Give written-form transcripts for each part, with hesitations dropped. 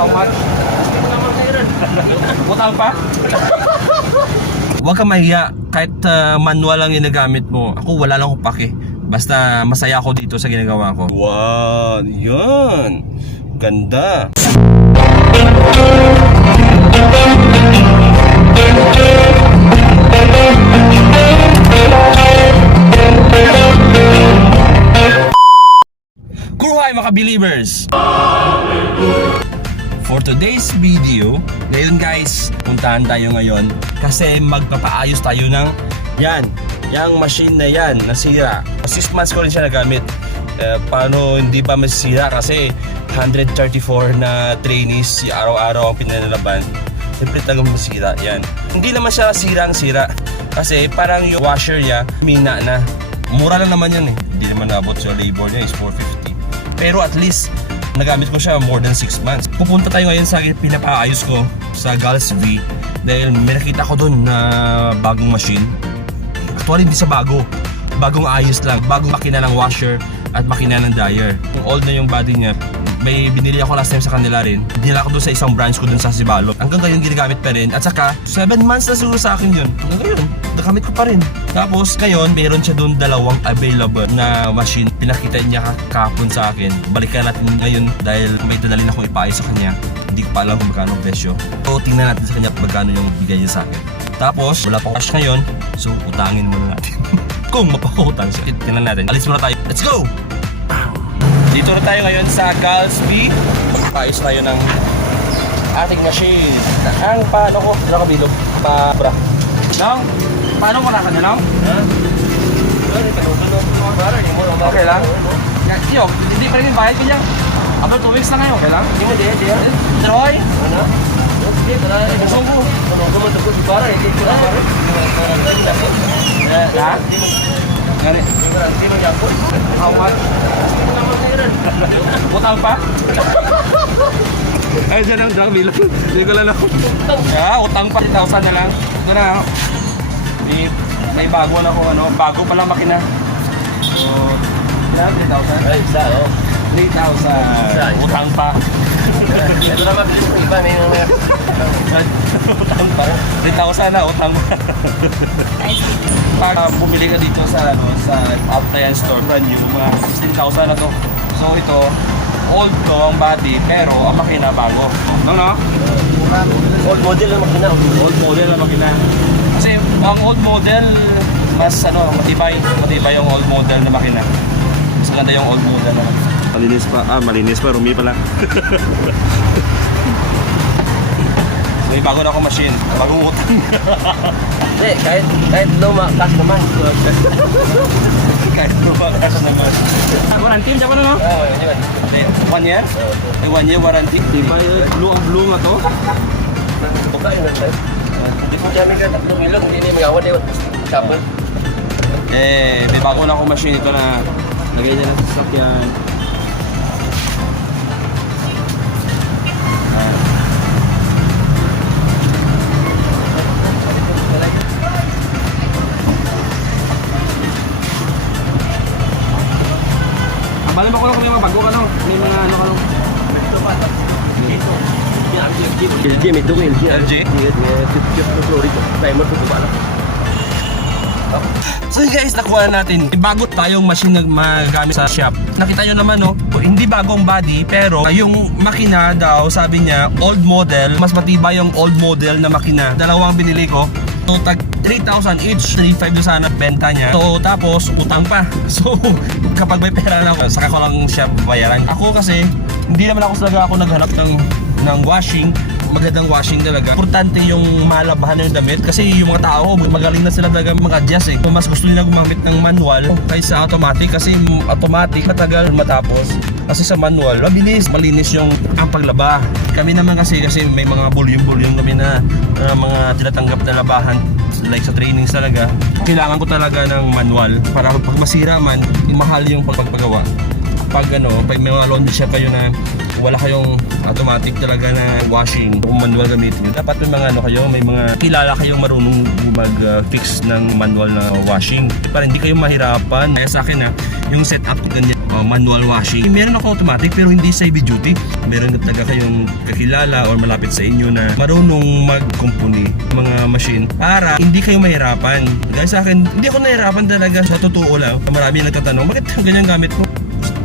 How much? Utang pa? Huwag ka mahiya. Kahit manual lang yung nagamit mo. Ako wala lang akong pake. Basta masaya ako dito sa ginagawa ko. Wow, yan. Ganda. Kuruhay mga believers! For today's video, ngayon guys, puntahan tayo ngayon kasi magpapaayos tayo ng yan, yung machine na yan, nasira. 6 months ko rin siya nagamit. Paano hindi pa masira kasi 134 na trainees araw-araw ang pinanalaban. Siyempre talagang masira yan. Hindi naman siya sirang-sira kasi parang yung washer niya mina na. Mura lang naman yan eh. Hindi naman naabot sa labor niya is 450. Pero at least nagamit ko siya more than 6 months. Pupunta tayo ngayon sa pinapaayos ko sa Gals V dahil may nakita ko doon na bagong machine. Actually hindi sa bagong ayos lang, bagong makina ng washer at makina ng dryer. Yung old na yung body niya, may binili ako last time sa kanila rin. Dinala ko doon sa isang branch ko doon sa Sibalot. Hanggang ngayon ginagamit pa rin. At saka 7 months na siguro sa akin yun. Hanggang ngayon nagamit ko pa rin. Tapos ngayon mayroon siya doon dalawang available na machine. Pinakita niya kahapon sa akin. Balikan natin ngayon dahil may dadalhin akong ipaayos sa kanya. Hindi ko pa alam kung magkano presyo. So tingnan natin sa kanya magkano yung bigay niya sa akin. Tapos wala pang cash ngayon, so utangin muna natin. Kung mapakutang siya, tingnan natin. Alis muna tayo. Let's go! Dito na tayo ngayon sa Gals V. Paayos tayo ng ating machine. Ang paano ko? Dala ko bilog. Bra. Nang? Paano mo na ka na lang? Okay lang? Yo, hindi pa rin yung bayad ko dyan. After 2 weeks na ngayon, okay lang? Hindi mo, di. Troy? Ano? Gusto ko. Gusto si Para, hindi ko na Para. Ha? Gani? How much? Utang pa? Ay, dyan ang drug bilang. Hindi ko lang ako. Utang pa. 3,000 na lang. Ito na. May bago na ako. Bago pa lang makina. So, 3,000. Ay, isa, 3,000. Utang pa. Ito naman, iba na yung utang pa. 3,000 na, utang pa. Pag bumili ka dito sa Appliance Store, brand new, mga 16,000 na to. So ito, old to ang body, pero ang makina bago. No? Old model na makina. Old model na makina. Kasi ang old model, mas matibay yung old model na makina. Mas ganda yung old model na makina. Malinis pa, rumi pala. May bago na akong machine, bagong utang. Hindi, kahit luma, cash naman. Kahit luma, cash naman. Warranty, siya pa na no? Oo, yun. 1 year? 1 year warranty. Di ba blue nga to? Buka yun na tayo. Hindi po dyan ka, 3 milyon, hindi magawa na yun. Kapon. May bago na akong machine ito na lagay niya na sa sasakyan. Malam ako lang kung may mga bago ka no? May mga ano ka no? LG, may ito ko LG. LG? So guys, nakuha natin. Bago tayong machine na magamit sa shop. Nakita nyo naman no? Hindi bagong body, pero yung makina daw, sabi niya, old model. Mas matibay yung old model na makina. Dalawang binili ko. So tag 3,000 each, 3,500 doon sana benta niya. So tapos utang pa. So kapag may pera na ako, saka ko lang siya bayaran. Ako kasi hindi naman ako naghanap ng washing. Magandang washing talaga. Importante yung malabahan ng damit kasi yung mga tao magaling na sila talaga mag-adjust eh. Mas gusto nila gumamit ng manual kaysa automatic kasi automatic matagal matapos. Kasi sa manual, malinis yung ang paglaba. Kami naman kasi may mga volume kami na mga tinatanggap na labahan like sa trainings talaga. Kailangan ko talaga ng manual para pag masira man, mahal yung pagpagawa. Pag may mga laundry shop kayo na wala kayong automatic talaga na washing, kung manual gamitin nyo, dapat may mga ano kayo, may mga kilala kayong marunong mag-fix ng manual na washing para hindi kayo mahirapan. Kaya sa akin yung setup ko ganyan, manual washing. Meron ako automatic pero hindi sa heavy duty. Meron talaga kayong kakilala or malapit sa inyo na marunong mag-company mga machine para hindi kayo mahirapan. Dahil sa akin, hindi ako nahirapan talaga, sa totoo lang. Marami nagtatanong, bakit ganyan gamit mo?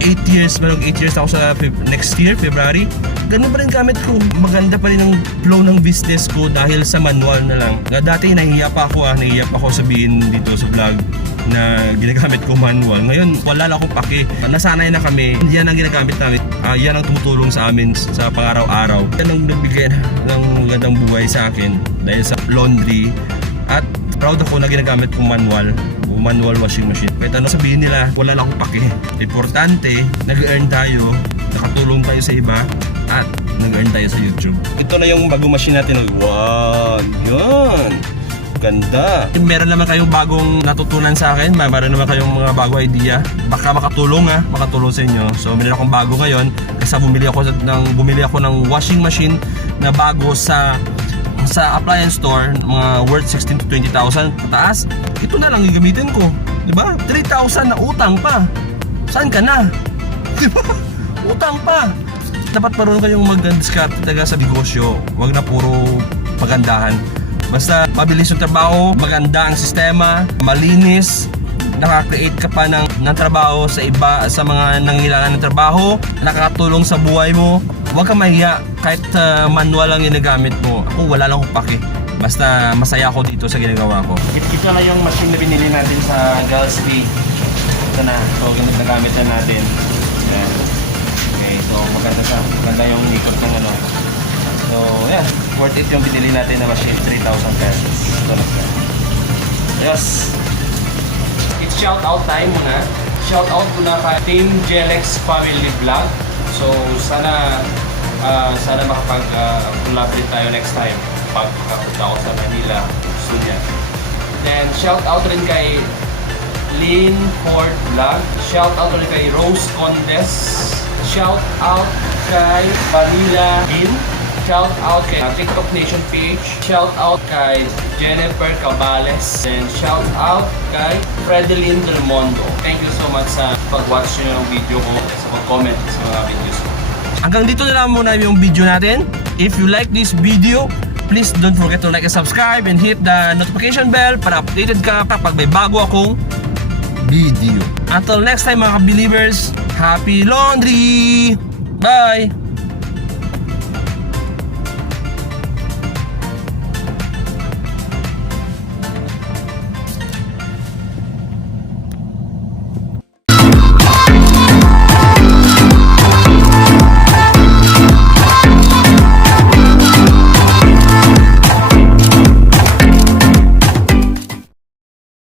8 years, malong 8 years ako sa next year, February. Ganun pa rin gamit ko. Maganda pa rin ang flow ng business ko dahil sa manual na lang. Dati nahihiya pa ako sabihin dito sa vlog na ginagamit ko manual. Ngayon, wala lang akong pake. Nasanay na kami. Yan ang ginagamit namin. Yan ang tumutulong sa amin sa pang-araw-araw. Yan ang nagbigay ng magandang buhay sa akin dahil sa laundry. At proud ako na ginagamit kong manual washing machine. Kahit ano sabihin nila, wala lang akong pake. Importante, nag-earn tayo, nakatulong tayo sa iba, at nag-earn tayo sa YouTube. Ito na yung bagong machine natin. Wow! Yun! Ganda! Meron naman kayong bagong natutunan sa akin, meron naman kayong mga bagong idea. Baka makatulong sa inyo. So, meron akong bago ngayon kasi bumili ako ng washing machine na bago sa appliance store, mga worth 16 to 20,000 pataas. Ito na lang gagamitin ko, di ba? 3,000 na utang pa. Saan ka na? Di ba? Utang pa. Dapat marunong kayong mag-diskarte talaga sa negosyo. Huwag na puro pagandahan. Basta mabilis yung trabaho, maganda ang sistema, malinis, nakaka-create ka pa ng trabaho sa iba, sa mga nangangailangan ng trabaho, nakakatulong sa buhay mo. Huwag kang mahiya kahit manual lang ginagamit mo. Ako wala lang akong pake. Basta masaya ako dito sa ginagawa ko. Ito na yung machine na binili natin sa Galsby. Ito na. So ginagamit na natin. Yan. Okay, so maganda yung likod ng ano. So yeah, worth it yung binili natin na machine, 3,000 pesos. Ito na siya. Yes. It's shout out time muna. Shout out muna kay Team Jelex Family Vlog. So sana makapag-collab din tayo next time pag makapunta ako sa Manila soon yan. Then shout out rin kay Lynn Ford Vlog. Shout out rin kay Rose Condes. Shout out kay Vanilla Lynn. Shout out kay TikTok Nation page. Shout out kay Jennifer Cabales. And shout out kay Fredeline Del Mondo. Thank you so much sa pag-watch nyo ng video ko, sa pag-comment sa mga videos ko. Hanggang dito na lang muna yung video natin. If you like this video, please don't forget to like and subscribe and hit the notification bell para updated ka kapag may bago akong video. Until next time mga ka-believers, happy laundry! Bye!